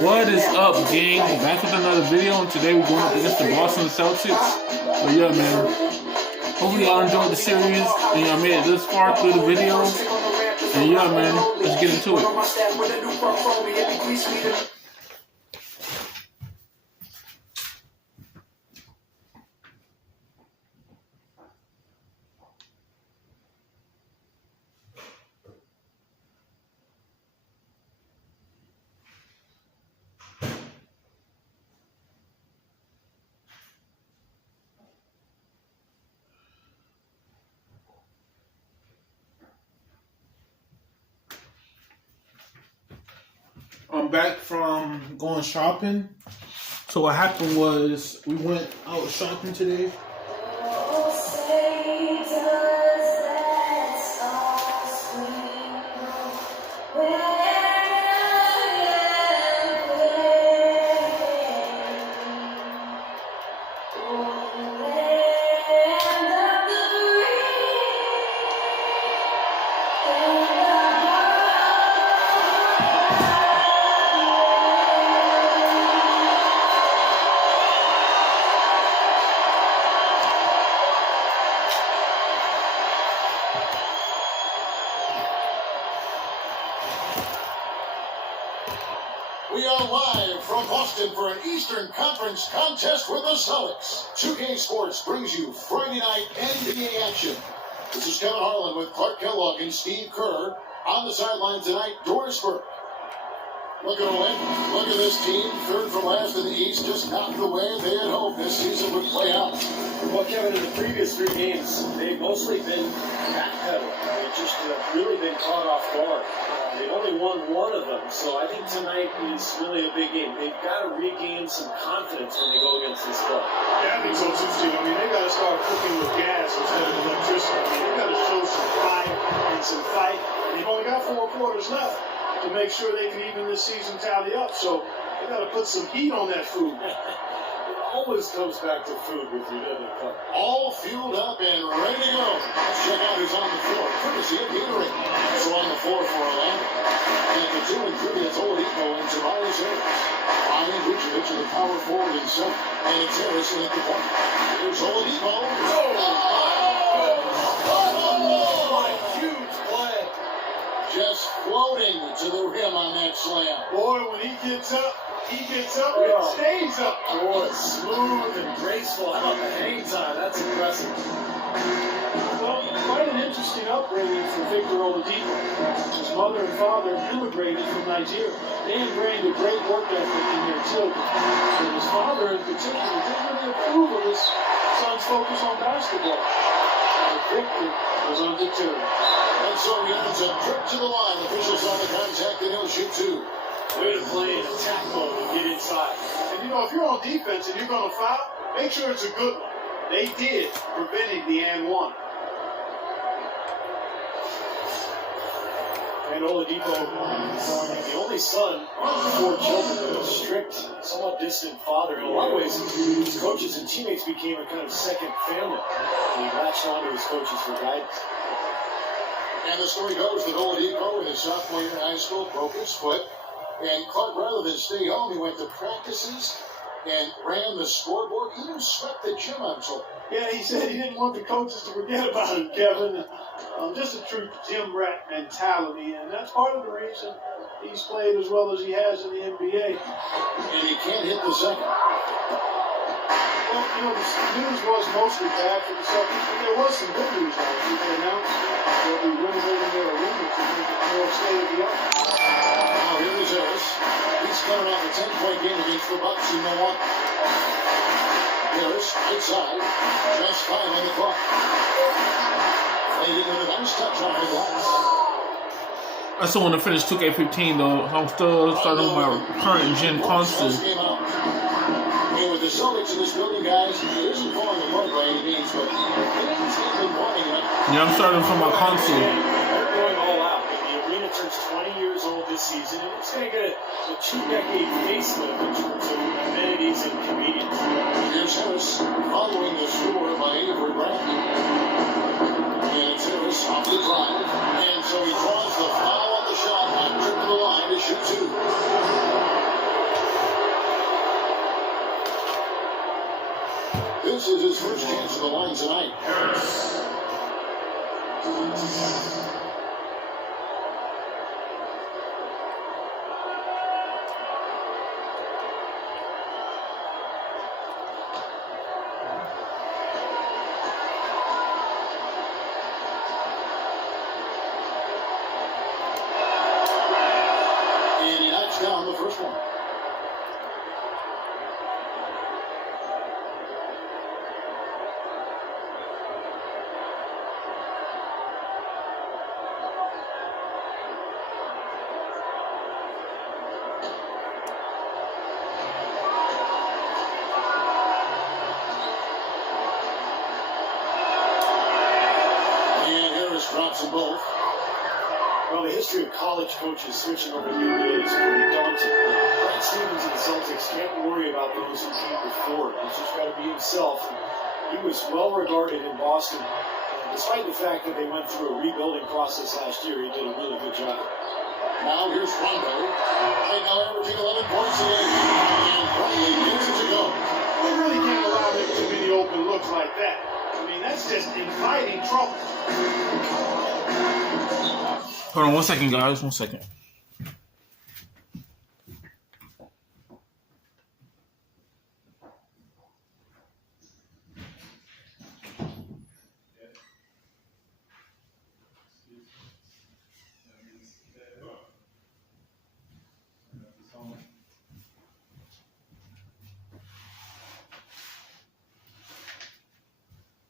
What is up, gang? Back with another video, and today we're going up against the Boston Celtics. But yeah, man, hopefully y'all enjoyed the series and y'all made it this far through the video. And yeah, man, let's get into it. I'm back from going shopping. So what happened was we went out shopping today. We are live from Boston for an Eastern Conference contest with the Celtics. 2K Sports brings you Friday night NBA action. This is Kevin Harlan with Clark Kellogg and Steve Kerr. On the sideline tonight, Doris Burke. Look at this team, third from last in the East, just not the way they had hoped this season would play out. Well, Kevin, in the previous 3 games, they've mostly been backpedaling. They've just really been caught off guard. They've only won 1 of them, so I think tonight is really a big game. They've got to regain some confidence when they go against this club. Yeah, I think so too, Steve. I mean, they got to start cooking with gas instead of electricity. I mean, they got to show some fire and some fight. And they've only got 4 quarters left to make sure they can even this season tally up. So they got to put some heat on that food. It always comes back to food with you, doesn't it, Clark? All fueled up and ready to go. Let's check out who's on the floor. Courtesy of Gatorade. So on the floor for Orlando. And the 2 and 3, it's Oladipo and Tobias Harris. Ryan Vucevic in the power forward and center. And it's Harrison at the point. Here's Oladipo. Huge play. Just floating to the rim on that slam. Boy, when he gets up and stays up. Boy, smooth and graceful. How about the hang time? That's impressive. Well, quite an interesting upbringing for Victor Oladipo. His mother and father immigrated from Nigeria. They ingrained a great work ethic in their children. And his father in particular didn't really approve of his son's focus on basketball. But Victor was undeterred. And so he earns a trip to the line. Officials on the contact, and he'll shoot 2. Way to play in attack mode and get inside. And you know, if you're on defense and you're going to foul, make sure it's a good one. They did, preventing the and 1. And Oladipo, the only son of 4 children, with a strict, somewhat distant father. In a lot of ways, his coaches and teammates became a kind of second family. He latched onto his coaches for guidance. And the story goes that Oladipo, in his sophomore year in high schoal, broke his foot. And Clark, rather than stay home, he went to practices and ran the scoreboard. He even swept the gym, I'm told. Yeah, he said he didn't want the coaches to forget about him, Kevin. Just a true gym rat mentality, and that's part of the reason he's played as well as he has in the NBA. And he can't hit the second. Well, you know, the news was mostly bad for the Celtics, but there was some good news. They announced they'll be renovating their arena to make it more state-of-the-art. Now here is Harris. He's coming off a 10-point game against the Bucks in Milwaukee. Harris, right side, just 5 on the clock. Faded with a nice touch off the glass. I still want to finish 2K15 though. I'm still starting with my current gen console. And with the Celtics in this building, guys, it isn't falling apart by any means, but things have been wanting it. Yeah, I'm starting from my console. They're going all out. The arena turns 20 years old this season, and it's going to get a 2-decade facelift in terms of amenities and convenience. Here's Harris following the score by Avery Bradley. And it's Harris off the drive. And so he draws the foul on the shot, on trip to the line to shoot 2. this is his first chance at the line tonight. And he knocks down the first one. Drops them both. Well, the history of college coaches switching over to the NBA is pretty daunting. Brad Stevens and the Celtics can't worry about those who came before. He's just got to be himself. He was well regarded in Boston. And despite the fact that they went through a rebuilding process last year, he did a really good job. Now here's Rondo. Right now averaging 11 points a game. And Bradley gets it to go. They really can't allow him too many open looks like that. I mean, that's just inviting trouble. Hold on 1 second, guys. 1 second.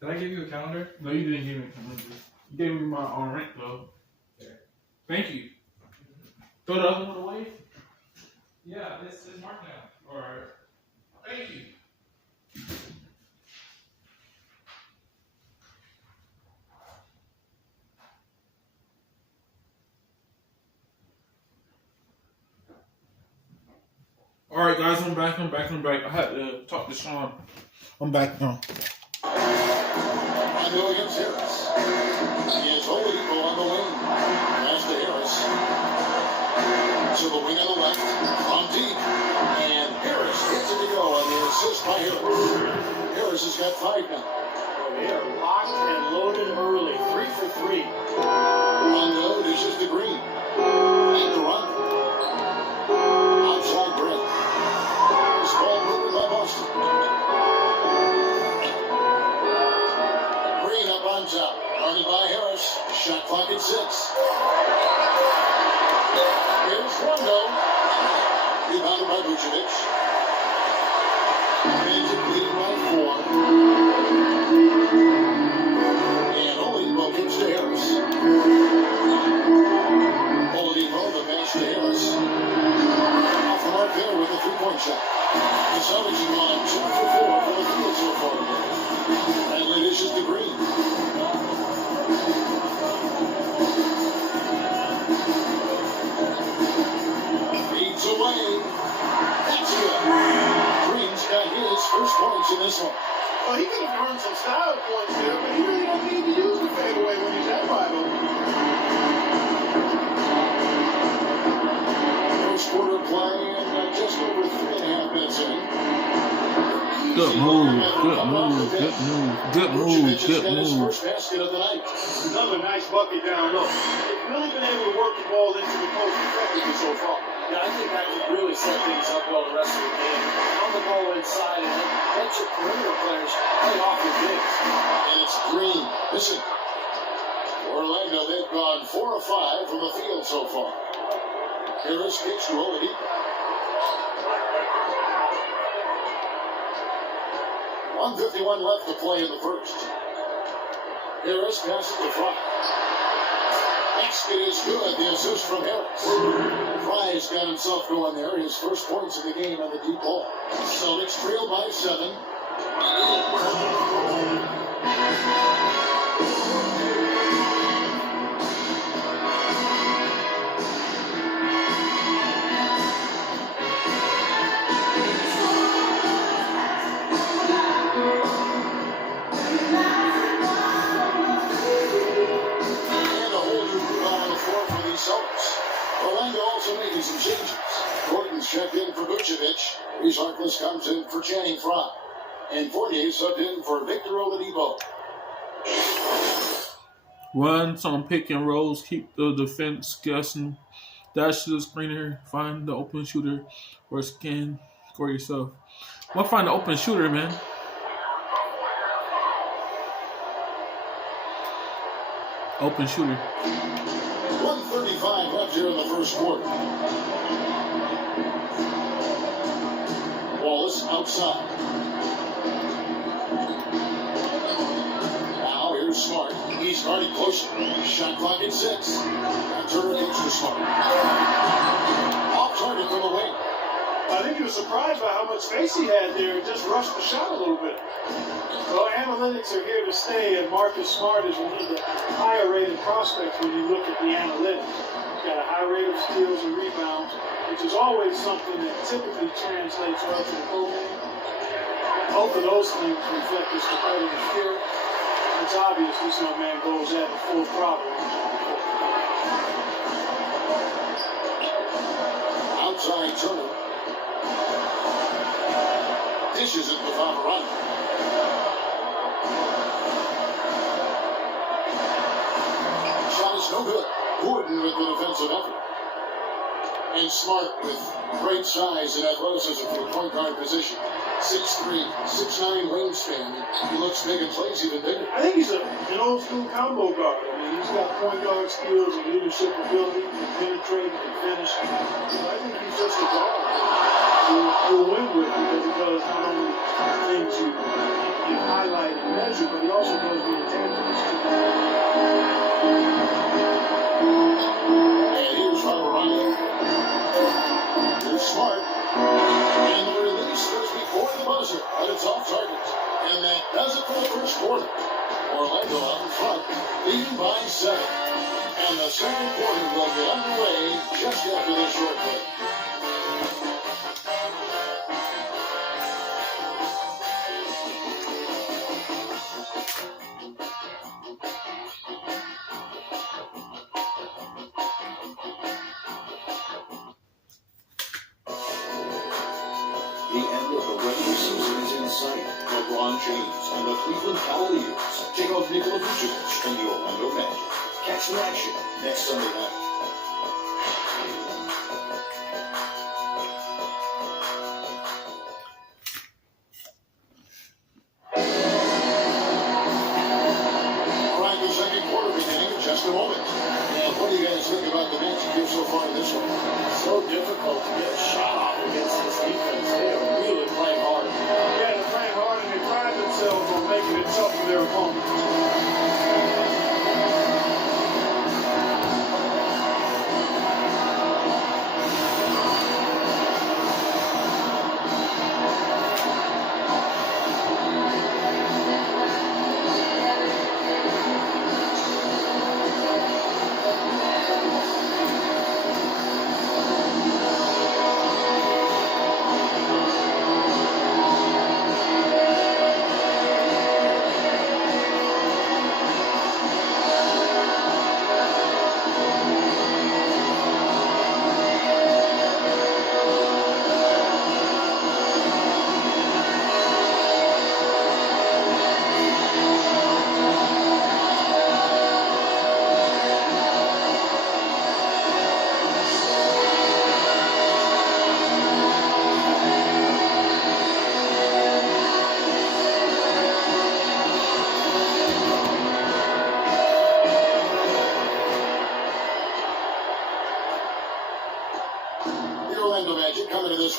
Did I give you a calendar? No, you didn't give me a calendar. You gave me my rent, though. Thank you. Throw the other one away? Yeah, this is marked now. Or Thank you. Alright, guys, I'm back. I had to talk to Sean. I'm back now. Rondo against Harris. He is Oladipo on the wing. Pass to Harris. To the wing on the left. From deep. And Harris gets it to go on the assist by Harris. Harris has got 5 now. They are locked and loaded early. 3 for 3. Rondo dishes to Green. And to Rondo. Outside break. This ball moved by Boston. Green up on top. Guarded by Harris. Shot clock at 6. Here's Rondo. Rebounded by Vucevic. Magic leading by 4. And Oladipo gives to Harris. Oladipo, the pass to Harris. Off the mark there with a 3-point shot. The Celtics have gone 2 for 4 from the field so far today. Bradley dishes to Green. Feeds away. That's good. Green's got his first points in this one. Well, he could have earned some style points there, but he really don't need to use the fadeaway when he's that wide open. First quarter play and just over 3.5 minutes in. Good move. Good move. First basket of the night. Another nice bucket down low. They've really been able to work the ball into the post effectively so far. Yeah, I think that could really set things up well the rest of the game. Pound the ball inside and let your perimeter players play off your bigs. And it's Green. Listen, Orlando, they've gone 4 of 5 from the field so far. Harris kicks to Oladipo. 1:51 left to play in the first. Harris passes to Fry. Basket is good. The assist from Harris. Fry's got himself going there. His first points of the game on the deep ball. Celtics trail by 7. Orlando also making some changes. Gordon's checked in for Vucevic. Reese Harkless comes in for Channing Frye. And Fournier subbed in for Victor Oladipo. Runs on pick and rolls, keep the defense guessing. Dash to the screener, find the open shooter, or scan for yourself. Well, find the open shooter, man. Open shooter. 1:35 left here in the first quarter. Wallace outside. Now here's Smart. He's starting closer. Shot clock at 6. And Turner kicks to Smart. Off target from the wing. I think he was surprised by how much space he had there and just rushed the shot a little bit. Well, analytics are here to stay, and Marcus Smart is one of the higher-rated prospects when you look at the analytics. He's got a high rate of steals and rebounds, which is always something that typically translates well to the pro game. Both of those things reflect his competitive skill. It's obvious this young man goes at it full throttle. Outside Turner. Dishes it to Favarani. Shot is no good. Gordon with the defensive effort. And Smart with great size and athleticism for the point guard position. 6'3", 6'9" wingspan. He looks big and plays even bigger. I think he's an old school combo guard. I mean, he's got point guard skills and leadership ability. He can penetrate, he can finish. So I think he's just a guard you'll win with because he does not only things you highlight and measure, but he also does the intangibles too. And here's Favarani. Here's Smart. And the release goes before the buzzer, but it's off target. And that does it for the first quarter. Orlando out in front, leading by 7. And the second quarter will get underway just after this short break. The end of the regular season is in sight. LeBron James and the Cleveland Cavaliers take on Nikola Vucevic and the Orlando Magic. Catch the action next Sunday night. All right, the second quarter beginning in just a moment. And what do you guys think about the Magic here so far in this one? So difficult to get a shot off against this defense. They are really playing hard. Yeah, they're playing hard and they pride themselves on making it tough for their opponents.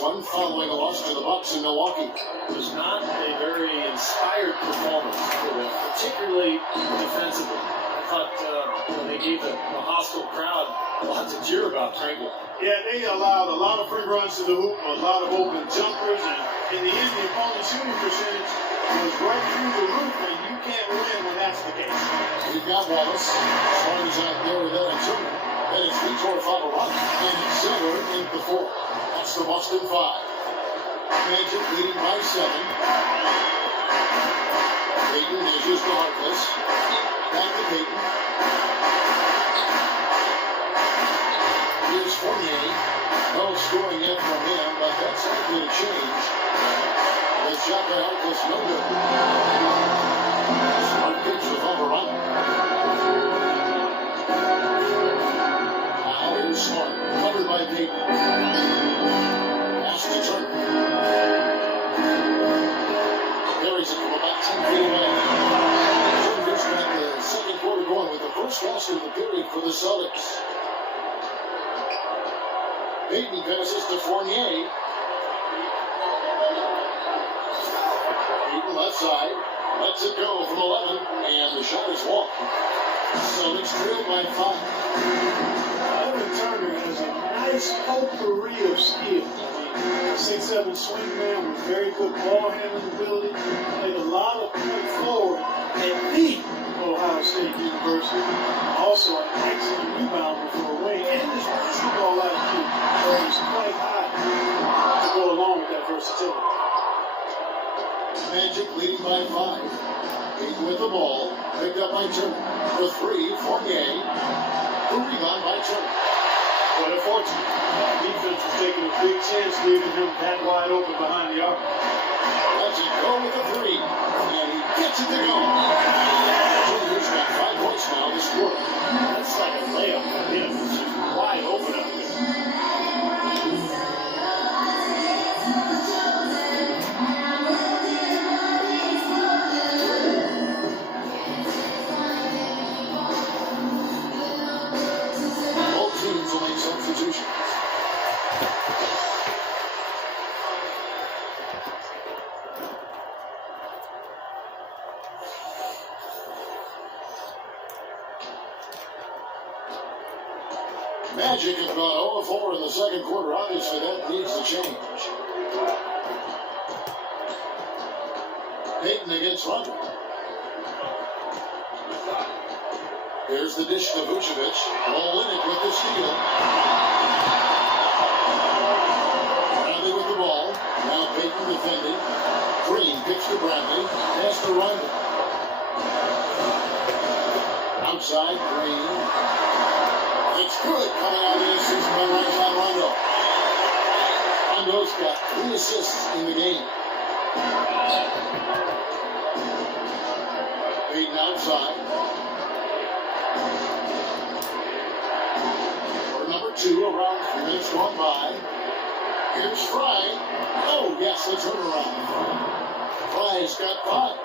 One following a loss to the Bucks in Milwaukee. It was not a very inspired performance for them, particularly defensively. I thought they gave the hostile crowd a lot to cheer about, frankly. Yeah, they allowed a lot of free runs to the hoop, a lot of open jumpers, and in the end, the opponent's shooting percentage was right through the roof, and you can't win when that's the case. We've got Wallace. Smart is out there with that Turner. Then it's Vitor Favarani and Zeller in the 4. That's the Boston 5. Magic leading by 7. Payton measures to Harkless. Back to Payton. Here's Fournier. No scoring yet from him, but that's likely to change. With shot by Harkless, no good. Smart pitch with Overrun. Now here's Smart, covered by Peyton. Pass to Turner. Carries it from about 10 feet away. Turner's got the second quarter going with the first loss of the period for the Celtics. Peyton passes to Fournier. Peyton left side. Lets it go from 11. And the shot is walked. Celtics trail by 5. Evan Turner has a nice potpourri of skill. 6'7" swingman with very good ball handling ability. Played a lot of point forward at the Ohio State University. Also an excellent rebounder for a wing. And his basketball IQ is quite high to go along with that versatility. Magic leading by 5. Peyton with the ball. Picked up by Turner. The 3, Fournier. The rebound by Turner. What a fortune. Defense is taking a big chance, leaving him that wide open behind the arc. Lets it go with the 3. And he gets it to go. Turner's got 5 points now this quarter. That's like a layup for him. It's just wide open out there. Both teams will make substitutions. Magic has gone 0-4 in the second quarter. Obviously, that needs to change. Peyton against Rondo. Here's the dish to Vucevic. Olynyk with the steal. Bradley with the ball. Now Peyton defending. Green picks to Bradley. Pass to Rondo. Outside, Green. It's good coming out of the assist by Rajon Rondo. Rondo's got 3 assists in the game. Peyton outside. Quarter number 2, around 3 minutes gone by. Here's Fry. Oh, yes, the turnaround. Fry's got 5.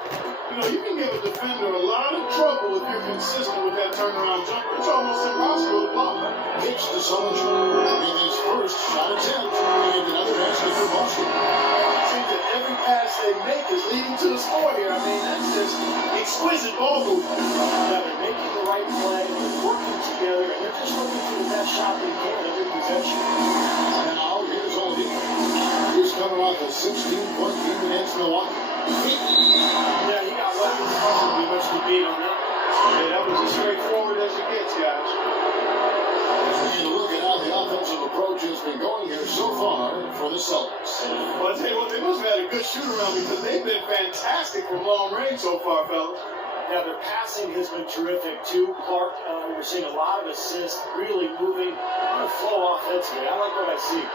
You know, you can give a defender a lot of trouble if you're consistent with that turnaround jumper. It's almost impossible to block. Pitch to Sullinger in his first shot attempt. And another basket for Boston. It seems that every pass they make is leading to the score here. I mean, that's just exquisite ball movement. Yeah, they're making the right play, they're working together, and they're just looking for the best shot they can every possession. Now, here's Oldie. He's coming off a 16-point game against Milwaukee. Yeah, he got weapons. Be much to beat on that. Yeah, that was as straightforward as it gets, guys. And look at how the offensive approach has been going here so far for the Celtics. Well, I tell you what, they must have had a good shoot around because they've been fantastic from long range so far, fellas. Yeah, their passing has been terrific too. Clark, we're seeing a lot of assists, really moving, flow offensively. I like what I see.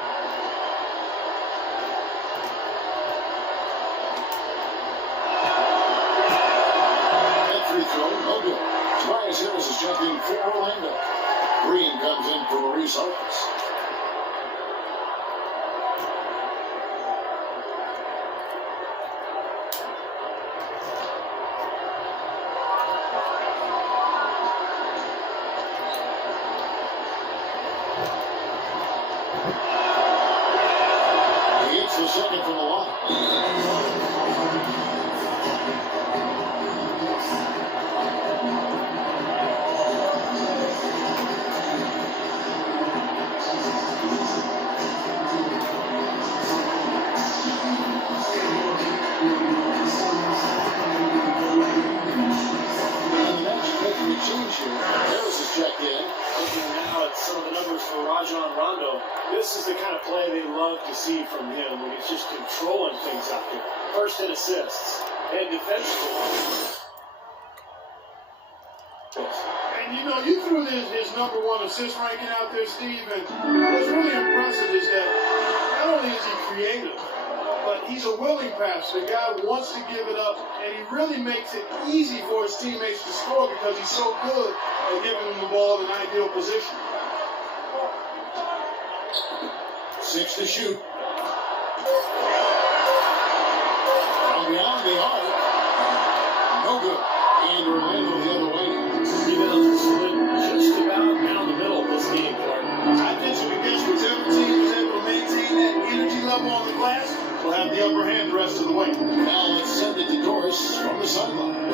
That free throw, no good. Tobias Harris is jumping for Orlando. Green comes in for Maurice Harkless. He hits the second from the line. Harris is checked in. Looking now at some of the numbers for Rajon Rondo, this is the kind of play they love to see from him when he's just controlling things out there. First in assists and defensively. And you know, you threw his #1 assist ranking out there, Steve, and what's really impressive is that not only is he creative, but he's a willing passer. The guy wants to give it up, and he really makes it easy for his teammates to score because he's so good at giving them the ball in an ideal position. 6 to shoot. From beyond the arc. No good. And Orlando the other way. Rebounds are split just about down the middle of this game, Clark. I venture to guess whichever team is able to maintain that energy level on the glass will have the upper hand the rest of the way. Now let's send it to Doris from the sideline.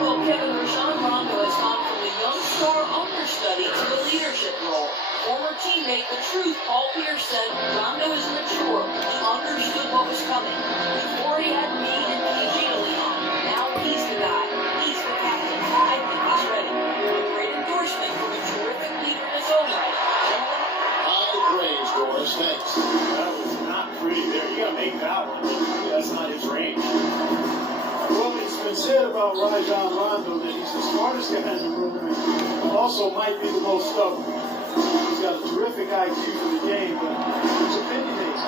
Well, Kevin, Rajon Rondo has gone from the young star understudy to the leadership role. Former teammate, the truth, Paul Pierce said Rondo is mature. He understood what was coming. Before he had me and PG to lean on. Now he's the guy. He's the captain. I think he's ready. A great endorsement from a terrific leader in his own right. Gentlemen, High praise, Doris. Thanks. That was not pretty there. You gotta make that one. That's not his range. Well, it's been said about Rajon Rondo that he's the smartest guy in the room, and also might be the most stubborn. He's got a terrific IQ for the game, but he's opinionated.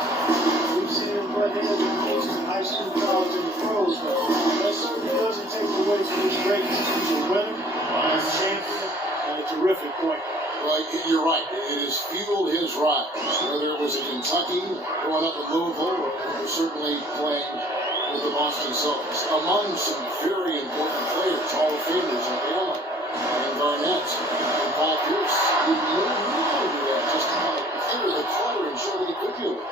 We've seen him butt heads with coaches in high school, college, and the pros, but that certainly doesn't take away from his greatness. He's a winner, a champion, and a terrific point. Well, you're right. It has fueled his rise. Whether it was in Kentucky, growing up in Louisville, or certainly playing with the Boston Celtics. Among some very important players, Hall of Famers like Allen and Garnett and Paul Pierce. He knew how to do that, just how to enter the color and show that he could do it.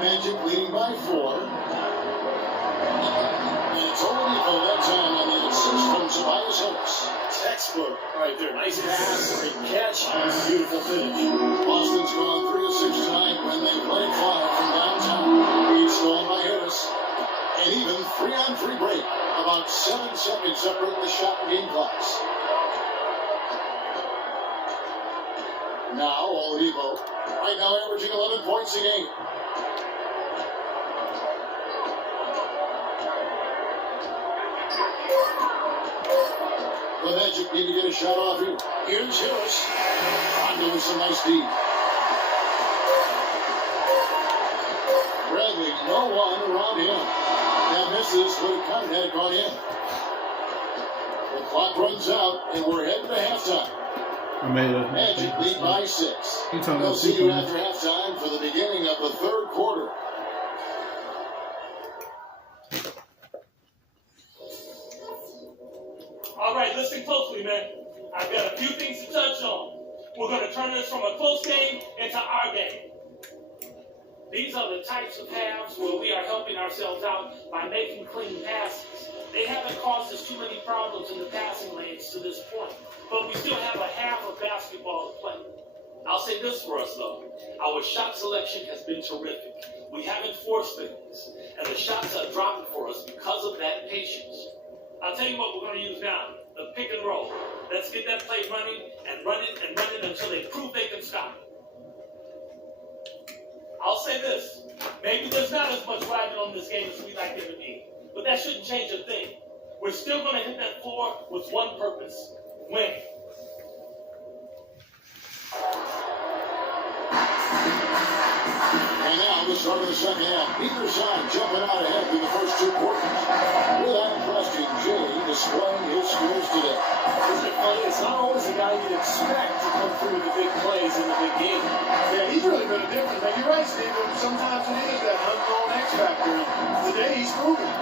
Magic leading by 4. And it's Oladipo that time on the assist from Tobias Harris. Textbook right there. Nice pass, great catch, beautiful finish. Boston's gone 3 of 6 tonight when they play 5 from downtown. Each stolen by Harris. And even 3-on-3 break. About 7 seconds separate the shot and game clocks. Now, Oladipo, right now averaging 11 points a game. The Magic need to get a shot off here. Here's Harris. Rondo with some nice D. Bradley, no one around him. That misses, would have counted had it gone in. The clock runs out, and we're heading to halftime. I made it. Magic lead by 6. You talking We'll about see you Superman? after halftime for the beginning of the third quarter. All right, listen closely, man. I've got a few things to touch on. We're going to turn this from a close game into our game. These are the types of halves where we are helping ourselves out by making clean passes. They haven't caused us too many problems in the passing lanes to this point, but we still have a half of basketball to play. I'll say this for us, though. Our shot selection has been terrific. We haven't forced things, and the shots are dropping for us because of that patience. I'll tell you what we're going to use now, the pick and roll. Let's get that play running and run it until they prove they can stop it. I'll say this, maybe there's not as much riding on this game as we'd like there to be, but that shouldn't change a thing. We're still going to hit that floor with one purpose, win. And now, the start of the second half. Neither side jumping out ahead through the first 2 quarters. Without question, Jay displaying his skills today. Isn't it funny? It's not always the guy you'd expect to come through with the big plays in the big game. Yeah, he's really been a difference. Now, you're right, Steve. Sometimes it is that unknown X factor. Today, he's proven it.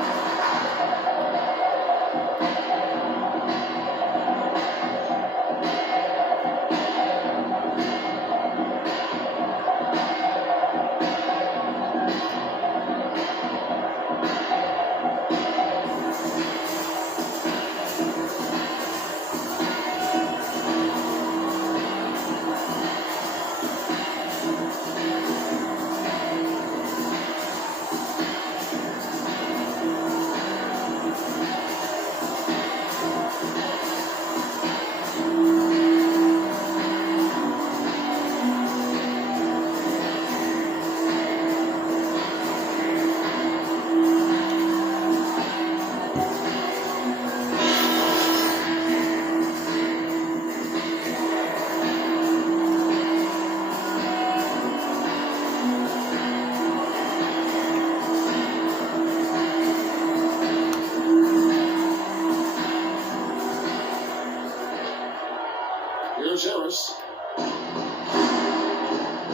here's Harris.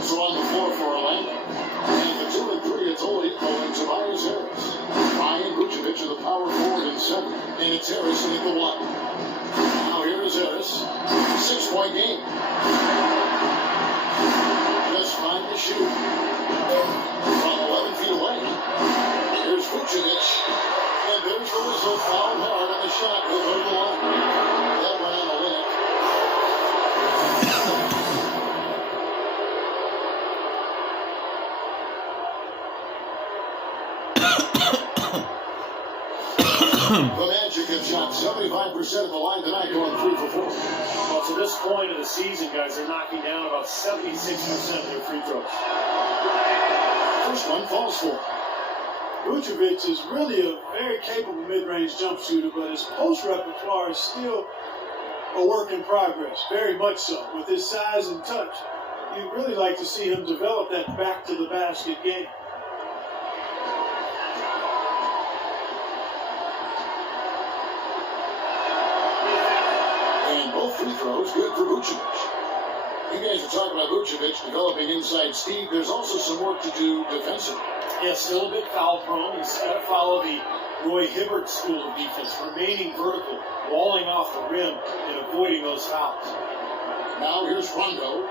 So on the floor for Orlando. And the 2 and 3, it's Oladipo and Tobias Harris. Ryan Vucevic are the power forward and 7. And it's Harris in the 1. Now here is Harris. 6-point game. Just fine to shoot. From 11 feet away. Here's Vucevic. And there's the whistle. Foul hard on the shot. Will go to the line. That went on the lip. The Magic have shot 75% of the line tonight, going 3 for 4. Well, to this point of the season, guys, they're knocking down about 76% of their free throws. First one falls for. Vucevic is really a very capable mid-range jump shooter, but his post repertoire is still a work in progress, very much so. With his size and touch, you'd really like to see him develop that back-to-the-basket game. And both free throws good for Vucevic. You guys are talking about Vucevic developing inside Steve. There's also some work to do defensively. Yeah, still a bit foul prone. He's got to follow the Roy Hibbert school of defense, remaining vertical, walling off the rim, and avoiding those fouls. Now here's Rondo,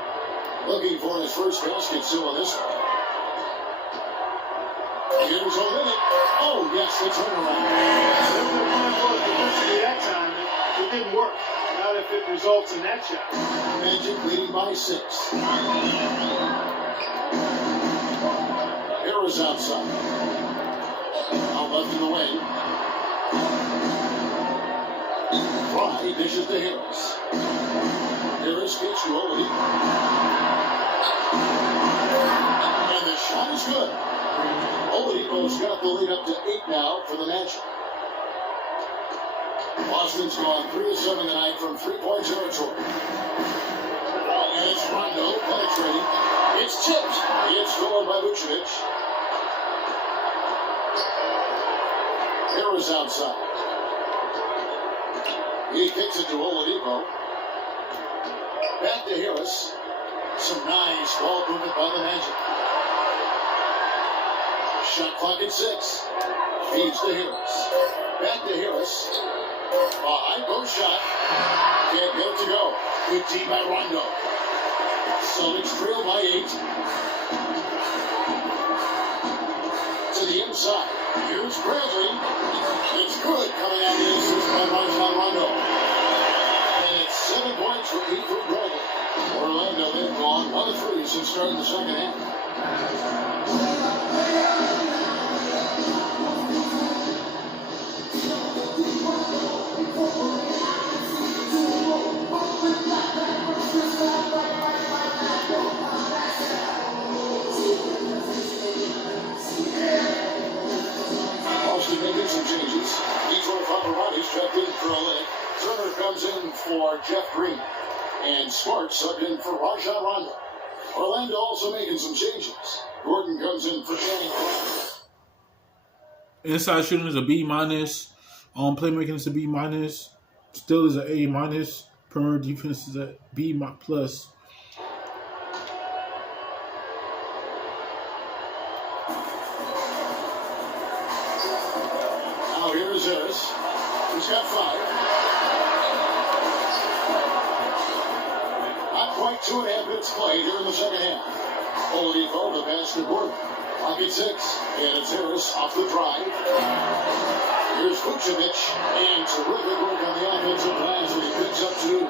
looking for his first basket still in this one. Here's Oladipo. Oh, yes, the turnaround. That time, it didn't work. Not if it results in that shot. Magic leading by 6. Harris outside. Out left in the wing. Fry dishes to Harris. Harris gets to Oladipo. And the shot is good. Oladipo's got the lead up to 8 now for the Magic. Boston's gone 3 of 7 tonight from 3-point territory. And it's Rondo penetrating. It's tipped. It's stolen by Vucevic. Harris outside. He kicks it to Oladipo. Back to Harris. Some nice ball movement by the Magic. Shot clock at 6. Feeds to Harris. Back to Harris. A high post shot. Can't get it to go. Good team by Rondo. Celtics trail by 8. To the inside. Here's Bradley. It's good coming out of the assist by Rondo. And it's 7 points for Ethan Bradley. Orlando, they've gone 1 of 3 since starting the second half. Boston making some changes. Ettore Paparazzi's checked in for a leg. Turner comes in for Jeff Green. And Smart subbed in for Rajon Rondo. Orlando also making some changes. Gordon comes in for Channing Frye. Inside shooting is a B-. Playmaking is a B-. Still is an A-. Perimeter defense is a B+. Now here is Harris. He's got 5. Not quite 2.5 minutes played here in the second half. Oladipo, the pass to Gordon. Clock at 6. And it's Harris off the drive. Here's Vucevic. And terrific work on the offensive glass. And he picks up 2.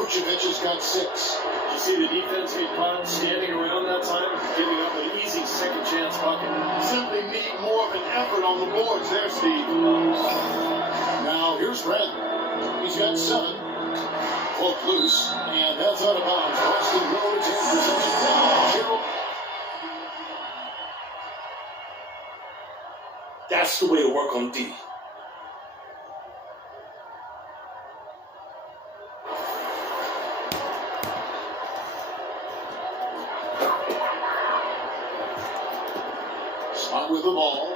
Vucevic has got 6. You see the defense get caught standing around that time, giving up an easy second chance bucket. Simply need more of an effort on the boards there, Steve. Now here's Bradley. He's got 7. Hook loose. And that's out of bounds. Boston will retain possession. Gerald. That's the way to work on D. Smart with the ball.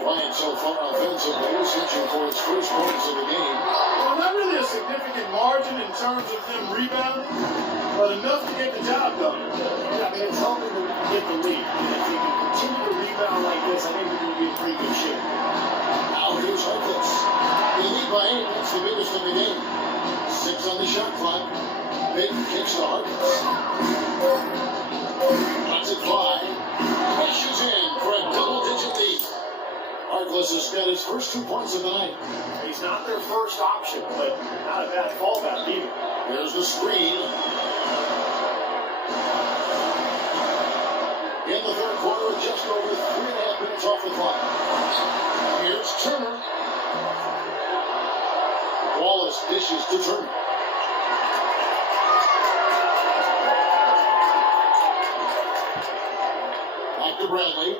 Bryant so far offensively is searching for its first points of the game. Well, not really a significant margin in terms of them rebounding, but enough to get the job done. Yeah, I mean, it's helping them get the lead. And if they can continue to rebound like this, I think they're going to be in pretty good shape. Now here's Harkless. They lead by 8. That's the biggest in the game. 6 on the shot clock. Big kicks to Harkless. Lets it fly. Crashes in for a double-digit lead. Harkless has got his first 2 points of the night. He's not their first option, but not a bad fallback either. There's the screen. In the third quarter, just over 3.5 minutes off the clock. Here's Turner. Wallace dishes to Turner. Back to Bradley.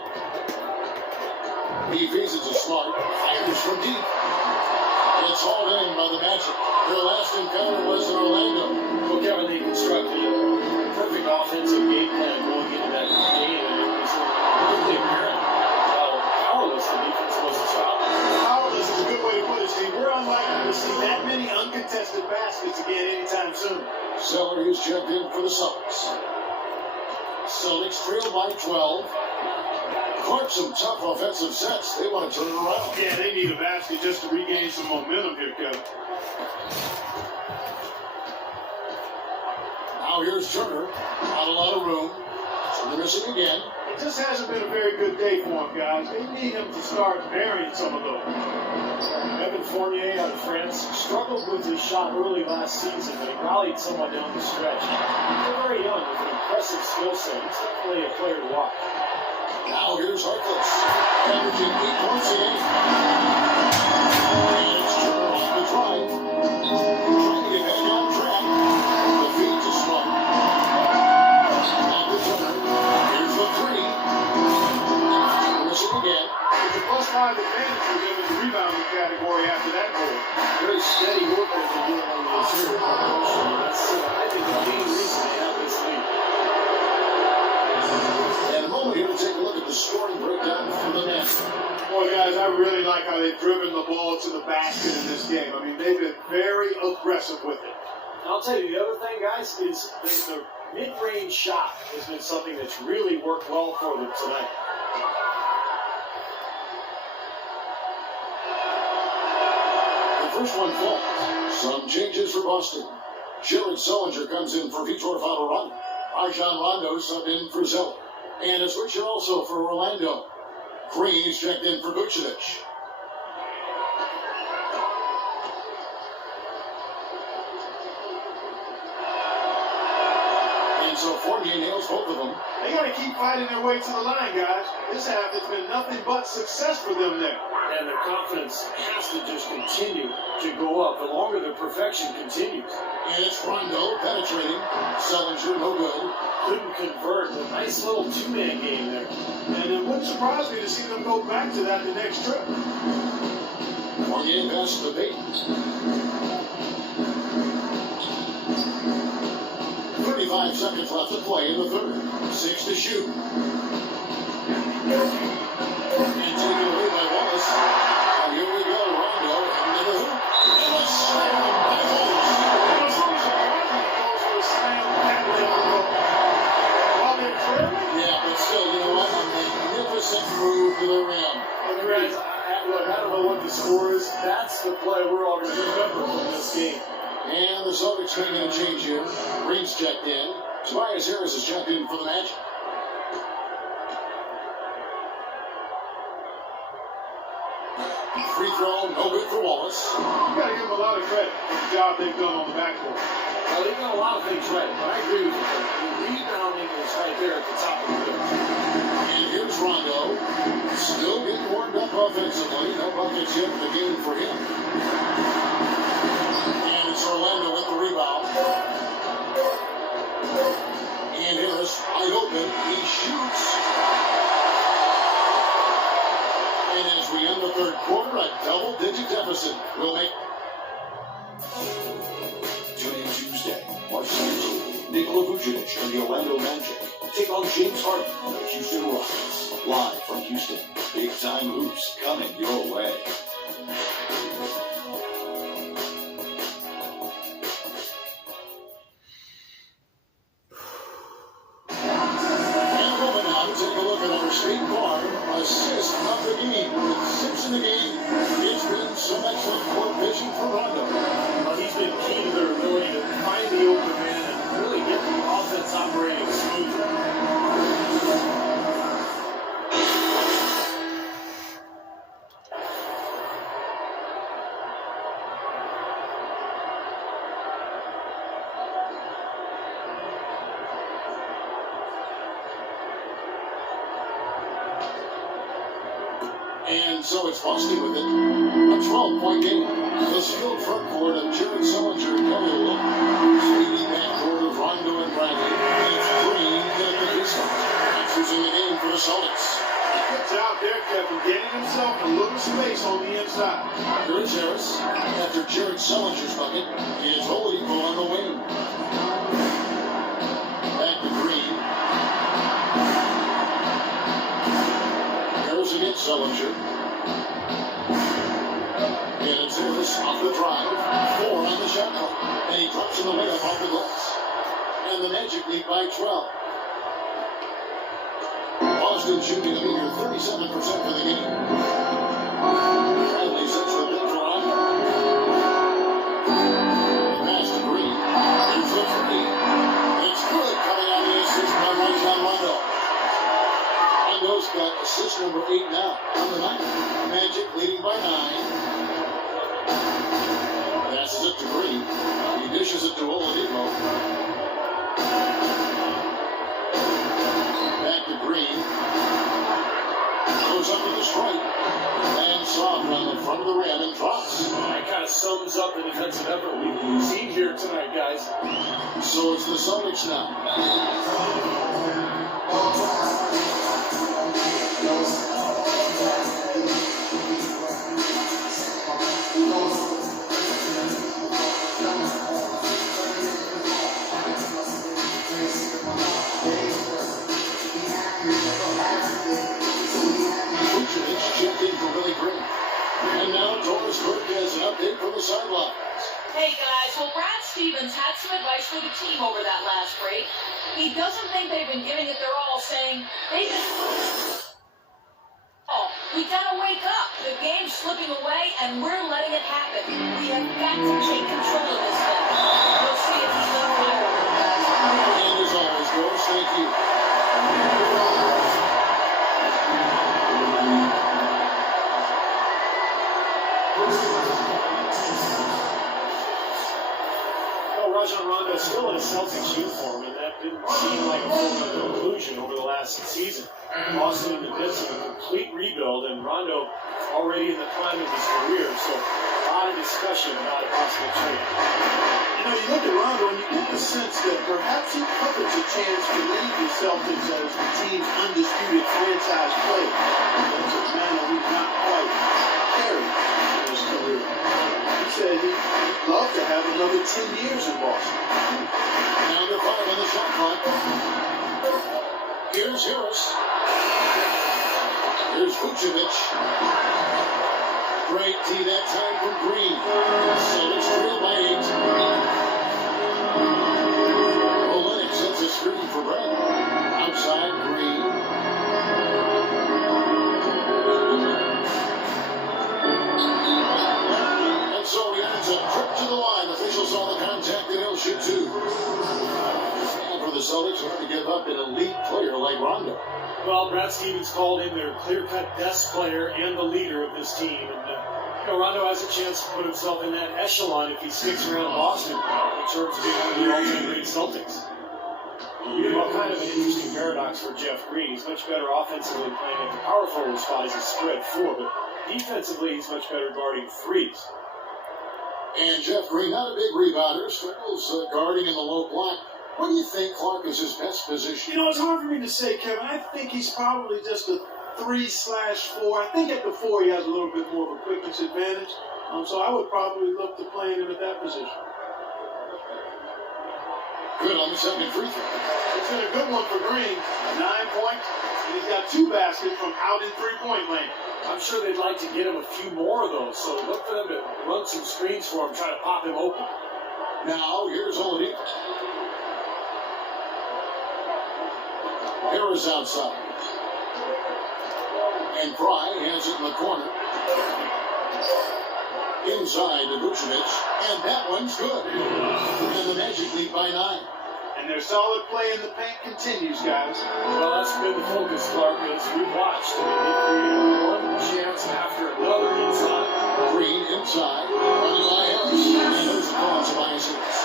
He faces a Smart. Fires from deep. It's hauled in by the Magic. Their last encounter was in Orlando. Well, Kevin, they constructed a perfect offensive game plan going into that game, and it was really apparent how powerless the defense was to stop them. Powerless is a good way to put it, Steve. We're unlikely to see that many uncontested baskets again anytime soon. Zeller is checked in for the Celtics. Celtics trail by 12. Clark, some tough offensive sets. They want to turn it around. Yeah, they need a basket just to regain some momentum here, Kevin. Now here's Turner. Not a lot of room. Turner missing again. It just hasn't been a very good day for him, guys. They need him to start burying some of those. Evan Fournier out of France struggled with his shot early last season, but he rallied somewhat down the stretch. They're very young with an impressive skill set. He's definitely a player to watch. Now here's Harkless. Averaging 8 points a game. And it's Turner on the drive. Trying to get back on track. The feed to Smart. Back to Turner. Here's the 3. Missing again. It's a +5 advantage for them in the rebounding category after that goal. Very steady work that they're doing on the interior. That's, I think, the main reason they have this lead. And a moment here to take a look at the scoring breakdown from the net. Boy, guys, I really like how they've driven the ball to the basket in this game. I mean, they've been very aggressive with it. I'll tell you, the other thing, guys, is the mid-range shot has been something that's really worked well for them tonight. The first one falls. Some changes for Boston. Jared Sullinger comes in for Vitor Valderrama. Rajon Rondo subbed in for Zeller. And a switcher also for Orlando. Green is checked in for Vucevic. And so Fournier nails both of them. They got to keep fighting their way to the line, guys. This half has been nothing but success for them there. And their confidence has to just continue to go up the longer the perfection continues. And it's Rondo penetrating. Sullinger no good. Couldn't convert. A nice little two-man game there. And it wouldn't surprise me to see them go back to that the next trip. Fournier passes the bait. 35 seconds left to play in the third. 6 to shoot. And taken away by Wallace. And here we go, Rondo into the hoop. And a slam by Wallace. It's always surprising that goes for a slam at the elbow. While they're trailing. Yeah, but still, you know what? A magnificent move to the rim. And guys, I don't know what the score is. That's the play we're all going to remember from this game. And the Celtics making a change here. Green's checked in. Tobias Harris is checked in for the Magic. Free throw, no good for Wallace. You got to give them a lot of credit for the job they've done on the backcourt. Well, they've done a lot of things right, but I agree with you. The rebounding is right there at the top of the list. And here's Rondo. Still getting warmed up offensively. No buckets yet in the game for him. And it's Orlando with the rebound. And Harris wide open. He shoots. And as we end the third quarter, a double-digit deficit will make. Tune in Tuesday, March 17th. Nikola Vucevic and the Orlando Magic take on James Harden and the Houston Rockets. Live from Houston, big time hoops coming your way. Take a look at our state bar assist of the game. With 6 in the game, it's been some excellent court vision for Rondo. Well, he's been key to their ability to find the open man and really get the offense operating smoothly. And so it's Boston with it. A 12-point game. The skilled front court of Jared Sullinger and Kelly Olynyk. Speedy backcourt of Rondo and Bradley. And it's Green that the Pistons. That's in the game for the Celtics. Good job there, Kevin, getting himself a little space on the inside. Here's Harris. After Jared Sullinger's bucket, it's Oladipo on the wing. Back to Green. Harris against Sullinger. And it's Harris off the drive. 4 on the shot clock. And he drops in the layup off the glass. And the Magic lead by 12. Boston shooting a meager 37% for the game. Bradley sets the big drive. Pass to Green. Here's the three. It's good coming out of the assist by Rajon Rondo. Rondo's got assist number 8 now on the night. Magic leading by 9. Passes it to Green. He dishes it to Oladipo. Back to Green. Goes up to the strike. And soft on the front of the rim and drops. That kind of sums up the defensive effort we've seen here tonight, guys. So it's the Celtics now. And now Doris Burke has an update from the sidelines. Hey guys, well Brad Stevens had some advice for the team over that last break. He doesn't think they've been giving it their all, saying they've been... Oh, we gotta wake up. The game's slipping away and we're letting it happen. We have got to take control of this thing. We'll see if he's left over, guys. And as always, Doris, thank you. Rajon Rondo still in a Celtics uniform, and that didn't seem like a full conclusion over the last season. Boston in the midst of a complete rebuild, and Rondo already in the prime of his career, so a lot of discussion about a possible trade. You know, you look at Rondo and you get the sense that perhaps he covers a chance to lead the Celtics as the team's undisputed franchise player. That's a man that he's not quite carried in his career. He said he'd love to have another 10 years in Boston. Now under 5 on the shot clock. Here's Harris. Here's Vucevic. Great tee that time from Green. Celtics trail by 8. Olynyk sets a screen for Brad. Outside Green. And so he ends a trip to the line. Officials saw the contact and he'll shoot 2. And for the Celtics, hard to give up an elite player like Rondo. Well, Brad Stevens called him their clear-cut best player and the leader of this team. And Rondo has a chance to put himself in that echelon if he sticks around Boston in terms of being one of the all-time great Celtics. Well, kind of an interesting paradox for Jeff Green. He's much better offensively playing at the power forward spot as a spread 4, but defensively he's much better guarding 3s. And Jeff Green, not a big rebounder, struggles guarding in the low block. What do you think, Clark, is his best position? You know, it's hard for me to say, Kevin. I think he's probably just a 3/4. I think at the 4 he has a little bit more of a quickness advantage. So I would probably look to playing him at that position. Good on the second free throw. It's been a good one for Green. 9 points, and he's got 2 baskets from out in three-point land. I'm sure they'd like to get him a few more of those, so look for them to run some screens for him, try to pop him open. Now, here's Oladipo. Harris outside. And Pry hands it in the corner. Inside to Vucevic, and that one's good. And the Magic lead by 9. And their solid play in the paint continues, guys. Well, that's been the focus, Clark, as we've watched. I mean, they created one chance after another inside. Green inside, running by Harris. And there's a cause of Isaacs.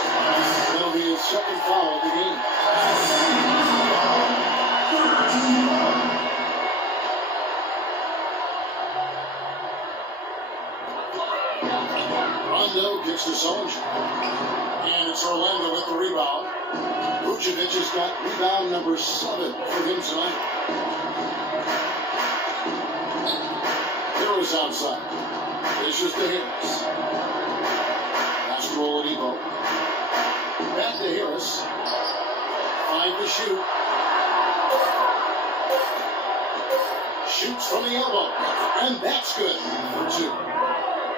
That'll be his second foul of the game. Rondo gets to Sullinger. And it's Orlando with the rebound. Vucevic has got rebound number 7 for him tonight. Harris outside. Dishes to Harris. Pass to Oladipo. Back to Harris. 5 to shoot. Shoots from the elbow. And that's good for 2.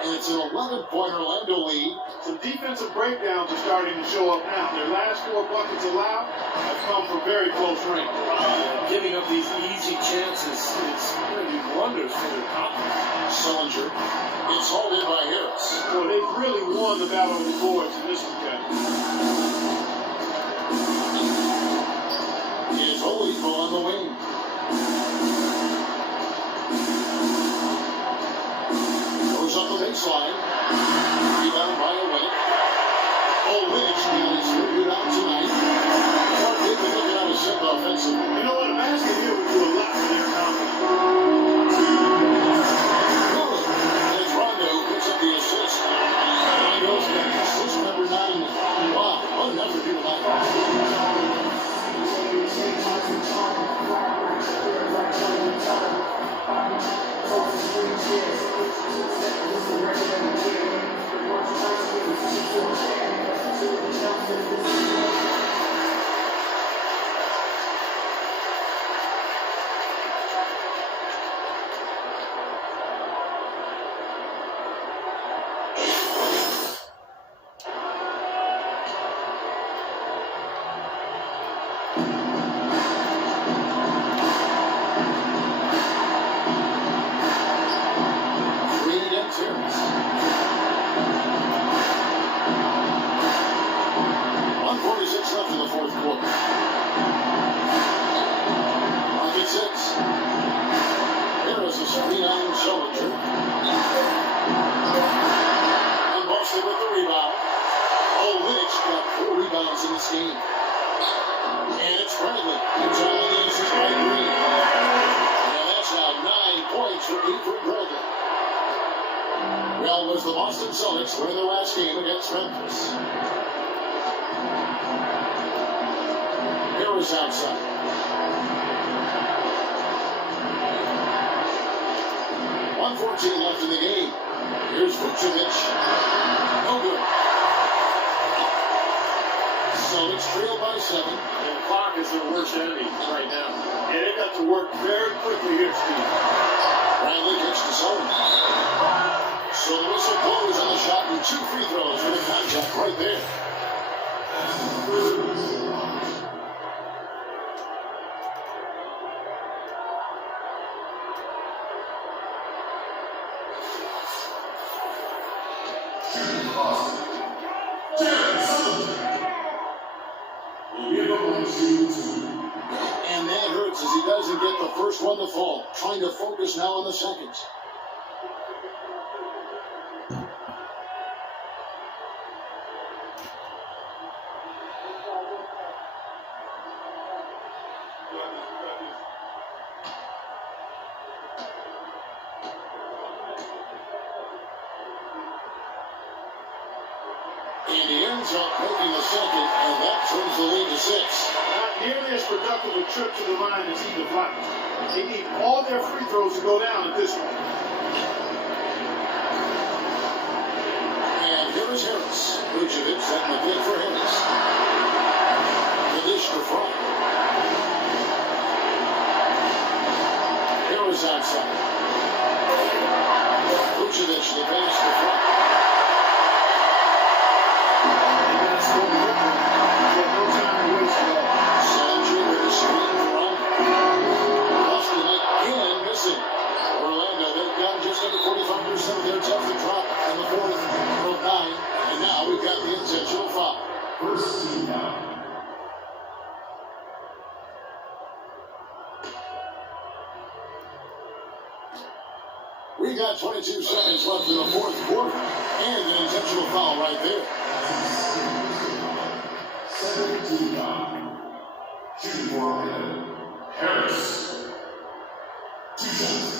And it's an 11-point Orlando lead. Some defensive breakdowns are starting to show up now. Their last 4 buckets allowed have come from very close range. Giving up these easy chances is going to do wonders for their confidence. Sullinger gets hauled in by Harris. Well, they've really won the battle of the boards in this one, guys. Is Oladipo on the wing. Goes up the baseline. Rebound by Olynyk. Olynyk got his third rebound tonight. Clark, they've been looking out of sync offensively. You know what? A basket here would do a lot for their confidence. Good. And Rondo picks up the assist. Rondo's got assist number 9. Wow, what a number to do tonight. Well, was the Boston Celtics win their last game against Memphis. Harris outside. .114 left in the game. Here's Vucevic. No good. Celtics trail by 7. And the clock is their worst enemy right now. And they've got to work very quickly here, Steve. Bradley gets to Sullivan. So the whistle blows on the shot and 2 free throws for the contact right there. And that hurts as he doesn't get the first one to fall. Trying to focus now on the seconds. And he ends up making the second, and that turns the lead to 6. Not nearly as productive a trip to the line as he would like. They need all their free throws to go down at this point. And here is Harris. Vucevic setting the bid for Harris. is outside. Vucevic, the pass to front. They got to score quickly. They have no time to waste at all. Sam Jr. to screen for Rondo. Boston again missing. Orlando, they've gone just under 45% of their attempts to drop in the fourth from 9. And now we've got the intentional foul. First team down. We got 22 seconds left in the fourth quarter. And an intentional foul right there. 17 down. Shooting for Harris. 2 shots.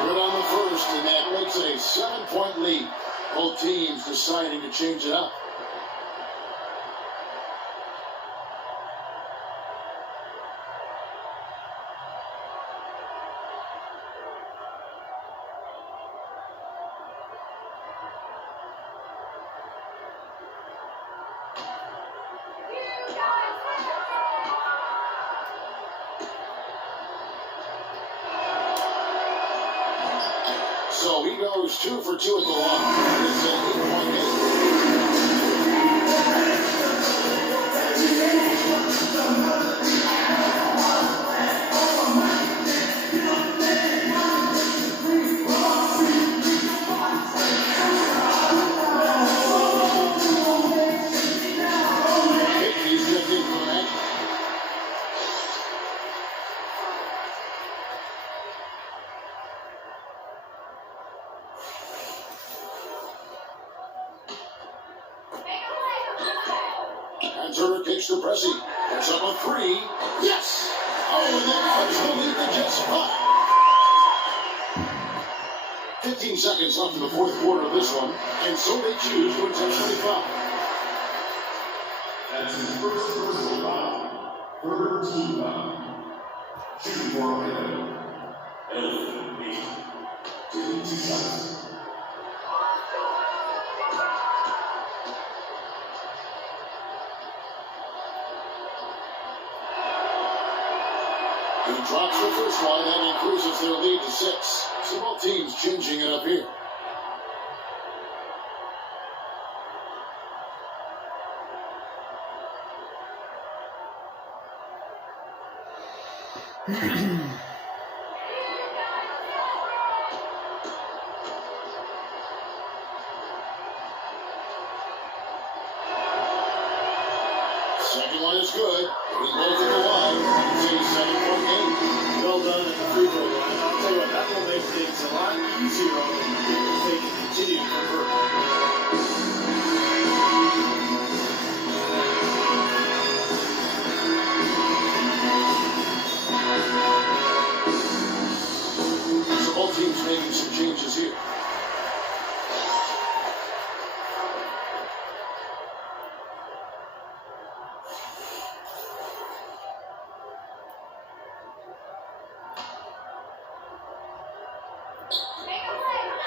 Good on the first, and that makes it a 7-point lead. Both teams deciding to change it up. So he goes 2 for 2 at the line. It's an 8-point game. He's going to take for that. And Turner kicks to Pressey. Puts up a 3. Yes! Oh, and that cuts the lead to just 5. 15 seconds left in the fourth quarter of this one, and so they choose to intentionally foul. That's his first personal foul. Third team foul. Shooting for Orlando. 8. Taking 2 shots. He drops the first one, and increases their lead to 6. So both teams changing it up here. Second one is good. We both at the line. It's a 7-point game. Well done at the free throw line. I'll tell you what, that will make things a lot easier on them if they can continue to convert. So both teams making some changes here.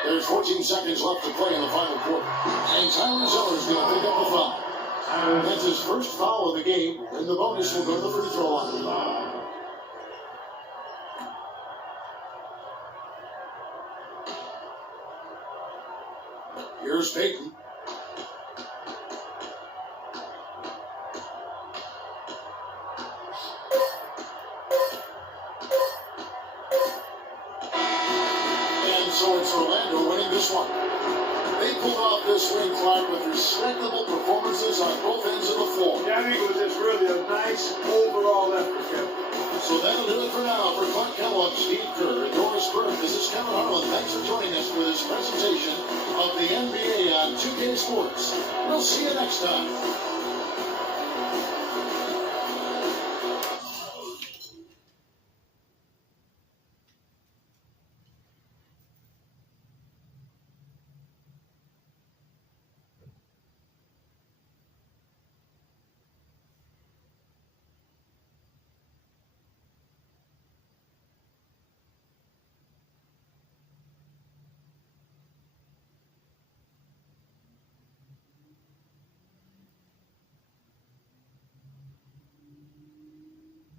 There's 14 seconds left to play in the final quarter. And Tyler Zeller's going to pick up the foul. That's his first foul of the game, and the bonus will go to the free throw line. Here's Peyton. And so it's Orlando winning this one. They pulled off this win, Clark, with respectable performances on both ends of the floor. Yeah, I think it was just really a nice overall effort, Kevin. So that'll do it for now. For Clark Kellogg, Steve Kerr, and Doris Burke, this is Kevin Harlan. Thanks for joining us for this presentation of the NBA on 2K Sports. We'll see you next time.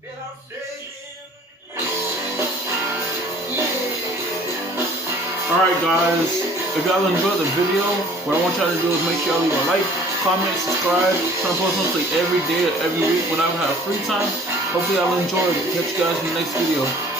Alright guys, if y'all enjoyed the video, what I want y'all to do is make sure y'all leave a like, comment, subscribe. I'm posting every day or every week when I have free time. Hopefully y'all enjoy it. Catch you guys in the next video.